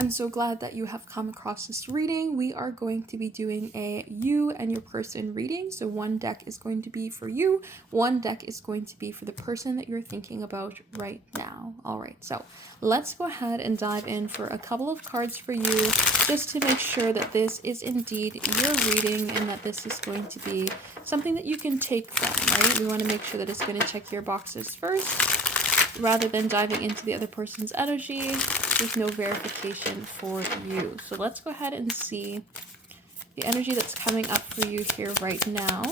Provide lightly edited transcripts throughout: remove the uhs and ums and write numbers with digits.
I'm so glad that you have come across this reading. We are going to be doing a you and your person reading. So one deck is going to be for you, one deck is going to be for the person that you're thinking about right now. All right, so let's go ahead and dive in for a couple of cards for you, just to make sure that this is indeed your reading and that this is going to be something that you can take from, right? We want to make sure that it's going to check your boxes first, rather than diving into the other person's energy. There's no verification for you. So let's go ahead and see the energy that's coming up for you here right now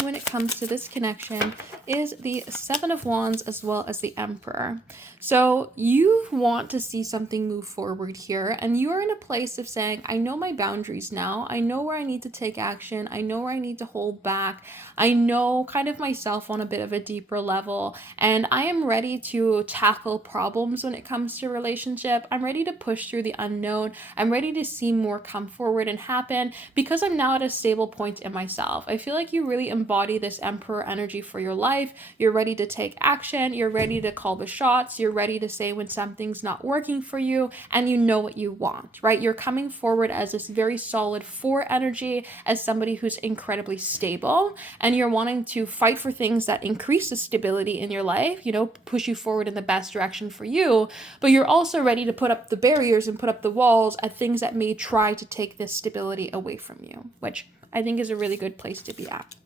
when it comes to this connection is the Seven of Wands as well as the Emperor. So you want to see something move forward here, and you are in a place of saying, I know my boundaries now. I know where I need to take action. I know where I need to hold back. I know kind of myself on a bit of a deeper level, and I am ready to tackle problems when it comes to relationship. I'm ready to push through the unknown. I'm ready to see more come forward and happen because I'm now at a stable point in myself. I feel like you really embody this Emperor energy for your life. You're ready to take action. You're ready to call the shots. You're ready to say when something's not working for you, and you know what you want, right? You're coming forward as this very solid 4 energy, as somebody who's incredibly stable, and you're wanting to fight for things that increase the stability in your life, push you forward in the best direction for you, but you're also ready to put up the barriers and put up the walls at things that may try to take this stability away from you, which I think is a really good place to be at.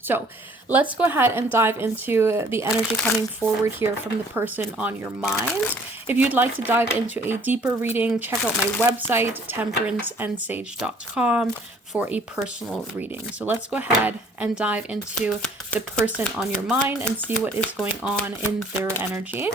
So let's go ahead and dive into the energy coming forward here from the person on your mind. If you'd like to dive into a deeper reading, check out my website, temperanceandsage.com, for a personal reading. So let's go ahead and dive into the person on your mind and see what is going on in their energy.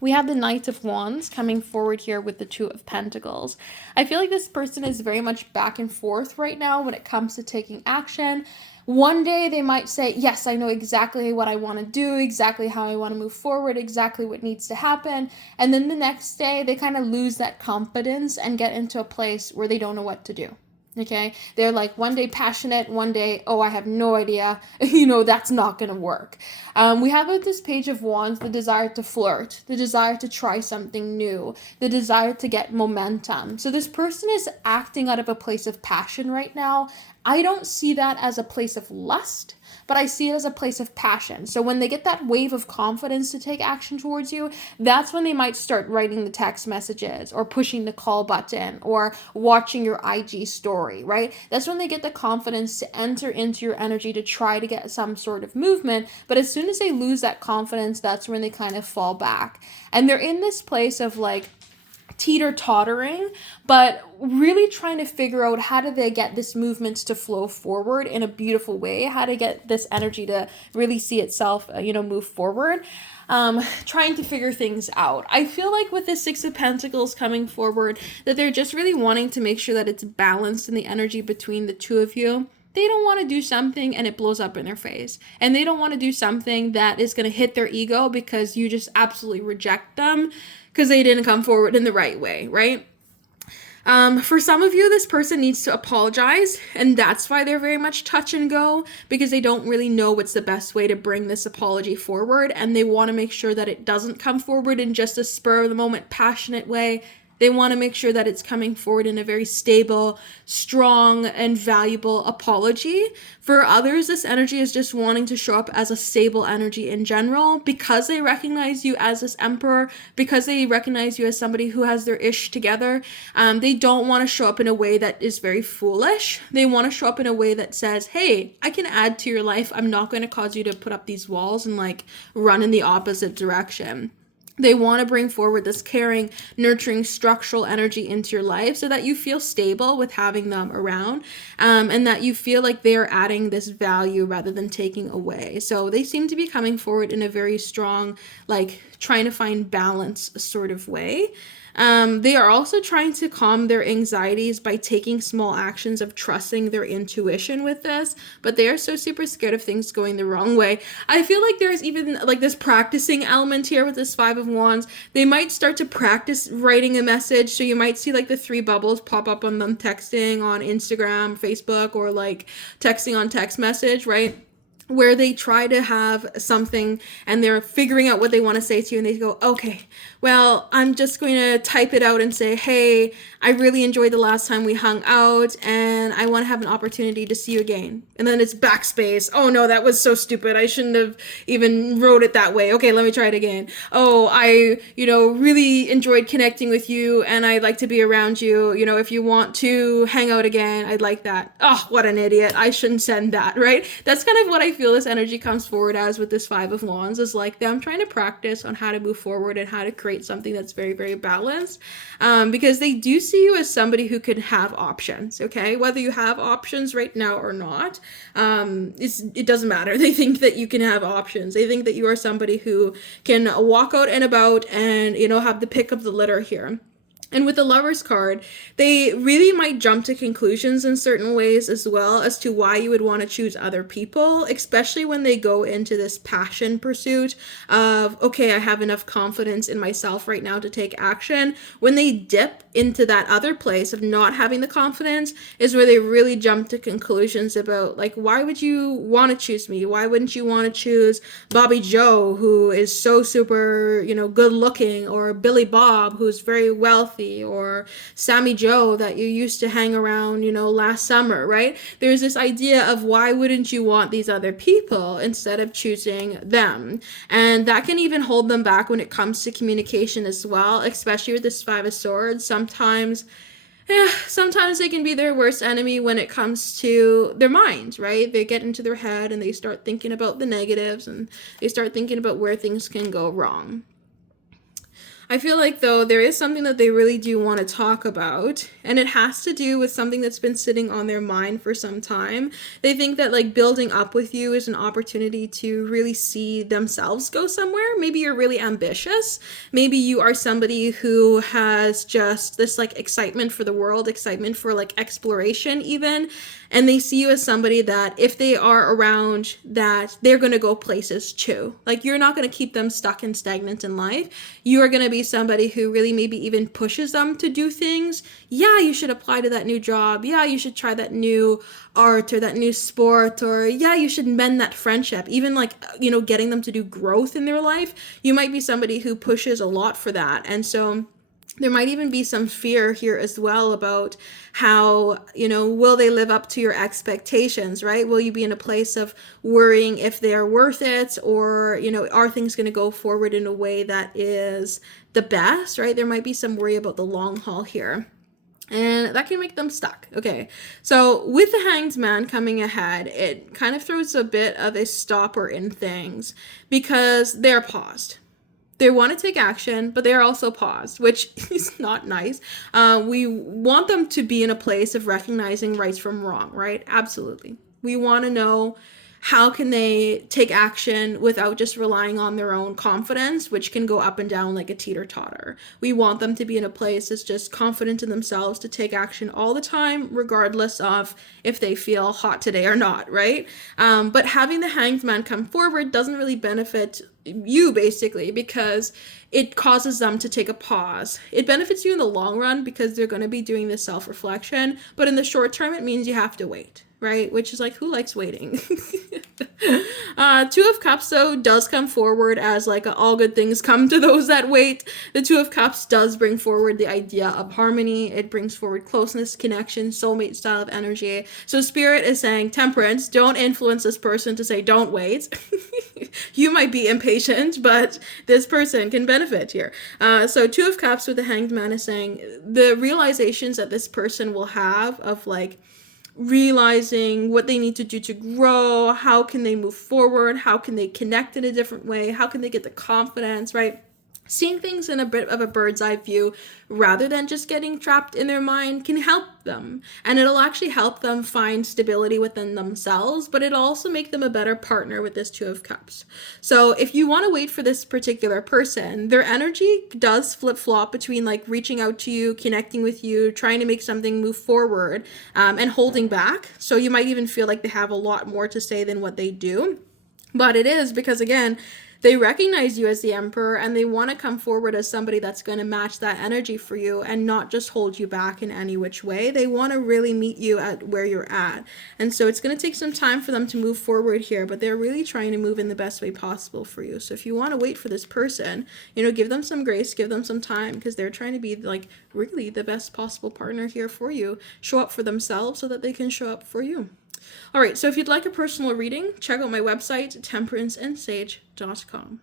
We have the Knight of Wands coming forward here with the Two of Pentacles. I feel like this person is very much back and forth right now when it comes to taking action. One day they might say, yes, I know exactly what I want to do, exactly how I want to move forward, exactly what needs to happen. And then the next day they kind of lose that confidence and get into a place where they don't know what to do. Okay, they're like one day passionate, one day, oh, I have no idea, that's not going to work. We have with this Page of Wands the desire to flirt, the desire to try something new, the desire to get momentum. So this person is acting out of a place of passion right now. I don't see that as a place of lust, but I see it as a place of passion. So when they get that wave of confidence to take action towards you, that's when they might start writing the text messages or pushing the call button or watching your IG story, right? That's when they get the confidence to enter into your energy to try to get some sort of movement. But as soon as they lose that confidence, that's when they kind of fall back. And they're in this place of like teeter-tottering, but really trying to figure out how do they get this movement to flow forward in a beautiful way, how to get this energy to really see itself, move forward. Trying to figure things out. I feel like with the Six of Pentacles coming forward, that they're just really wanting to make sure that it's balanced in the energy between the two of you. They don't want to do something and it blows up in their face. And they don't want to do something that is going to hit their ego because you just absolutely reject them because they didn't come forward in the right way, right? For some of you, this person needs to apologize, and that's why they're very much touch and go, because they don't really know what's the best way to bring this apology forward, and they want to make sure that it doesn't come forward in just a spur of the moment, passionate way. They want to make sure that it's coming forward in a very stable, strong, and valuable apology. For others, this energy is just wanting to show up as a stable energy in general because they recognize you as this Emperor, because they recognize you as somebody who has their ish together. They don't want to show up in a way that is very foolish. They want to show up in a way that says, hey, I can add to your life. I'm not going to cause you to put up these walls and run in the opposite direction. They want to bring forward this caring, nurturing, structural energy into your life so that you feel stable with having them around, and that you feel like they're adding this value rather than taking away. So they seem to be coming forward in a very strong, trying to find balance sort of way. They are also trying to calm their anxieties by taking small actions of trusting their intuition with this, but they are so super scared of things going the wrong way. I feel like there's even this practicing element here with this Five of Wands. They might start to practice writing a message, so you might see the 3 bubbles pop up on them texting on Instagram, Facebook, or texting on text message, right? where they try to have something and they're figuring out what they want to say to you, and they go, okay, well, I'm just going to type it out and say, hey, I really enjoyed the last time we hung out and I want to have an opportunity to see you again. And then it's backspace. Oh no, that was so stupid. I shouldn't have even wrote it that way. Okay, let me try it again. Oh, I, really enjoyed connecting with you and I'd like to be around you. If you want to hang out again, I'd like that. Oh, what an idiot. I shouldn't send that, right? That's kind of what I feel this energy comes forward as with this Five of Wands, is like them trying to practice on how to move forward and how to create something that's very, very balanced, because they do see you as somebody who can have options, okay? Whether you have options right now or not, it doesn't matter. They think that you can have options. They think that you are somebody who can walk out and about and, have the pick of the litter here. And with the Lovers card, they really might jump to conclusions in certain ways as well as to why you would want to choose other people, especially when they go into this passion pursuit of, okay, I have enough confidence in myself right now to take action. When they dip into that other place of not having the confidence is where they really jump to conclusions about, like, why would you want to choose me? Why wouldn't you want to choose Bobby Joe, who is so super, good looking, or Billy Bob, who's very wealthy, or Sammy Joe that you used to hang around, last summer, right? There's this idea of why wouldn't you want these other people instead of choosing them? And that can even hold them back when it comes to communication as well, especially with this Five of Swords. Sometimes they can be their worst enemy when it comes to their minds, right? They get into their head and they start thinking about the negatives and they start thinking about where things can go wrong. I feel like, though, there is something that they really do want to talk about, and it has to do with something that's been sitting on their mind for some time. They think that, like, building up with you is an opportunity to really see themselves go somewhere. Maybe you're really ambitious. Maybe you are somebody who has just this, like, excitement for the world, excitement for, like, exploration even, and they see you as somebody that if they are around, that they're going to go places too. Like, you're not going to keep them stuck and stagnant in life. You are going to be somebody who really maybe even pushes them to do things. Yeah, you should apply to that new job. Yeah, you should try that new art or that new sport, or yeah, you should mend that friendship. Even, like, getting them to do growth in their life. You might be somebody who pushes a lot for that. And so there might even be some fear here as well about how, will they live up to your expectations, right? Will you be in a place of worrying if they're worth it, or, are things going to go forward in a way that is the best, right? There might be some worry about the long haul here. And that can make them stuck. Okay, so with the Hanged Man coming ahead, it kind of throws a bit of a stopper in things because they're paused. They want to take action, but they're also paused, which is not nice. We want them to be in a place of recognizing rights from wrong, right? Absolutely. We want to know how can they take action without just relying on their own confidence, which can go up and down like a teeter-totter. We want them to be in a place that's just confident in themselves to take action all the time, regardless of if they feel hot today or not, right? But having the Hanged Man come forward doesn't really benefit you, basically, because it causes them to take a pause. It benefits you in the long run because they're going to be doing this self-reflection, but in the short term, it means you have to wait, right? Which is like, who likes waiting? Two of Cups, though, does come forward as like all good things come to those that wait. The Two of Cups does bring forward the idea of harmony. It brings forward closeness, connection, soulmate style of energy. So Spirit is saying, Temperance, don't influence this person to say, don't wait. You might be impatient, but this person can benefit here. So Two of Cups with the Hanged Man is saying the realizations that this person will have of, like, realizing what they need to do to grow, how can they move forward, how can they connect in a different way, how can they get the confidence, right? Seeing things in a bit of a bird's eye view rather than just getting trapped in their mind can help them. And it'll actually help them find stability within themselves, but it'll also make them a better partner with this Two of Cups. So if you want to wait for this particular person, their energy does flip-flop between, like, reaching out to you, connecting with you, trying to make something move forward, and holding back. So you might even feel like they have a lot more to say than what they do. But it is because, again, They recognize you as the Emperor, and they want to come forward as somebody that's going to match that energy for you and not just hold you back in any which way. They want to really meet you at where you're at. And so it's going to take some time for them to move forward here, but they're really trying to move in the best way possible for you. So if you want to wait for this person, you know, give them some grace, give them some time, because they're trying to be like really the best possible partner here for you. Show up for themselves so that they can show up for you. All right, so if you'd like a personal reading, check out my website, temperanceandsage.com.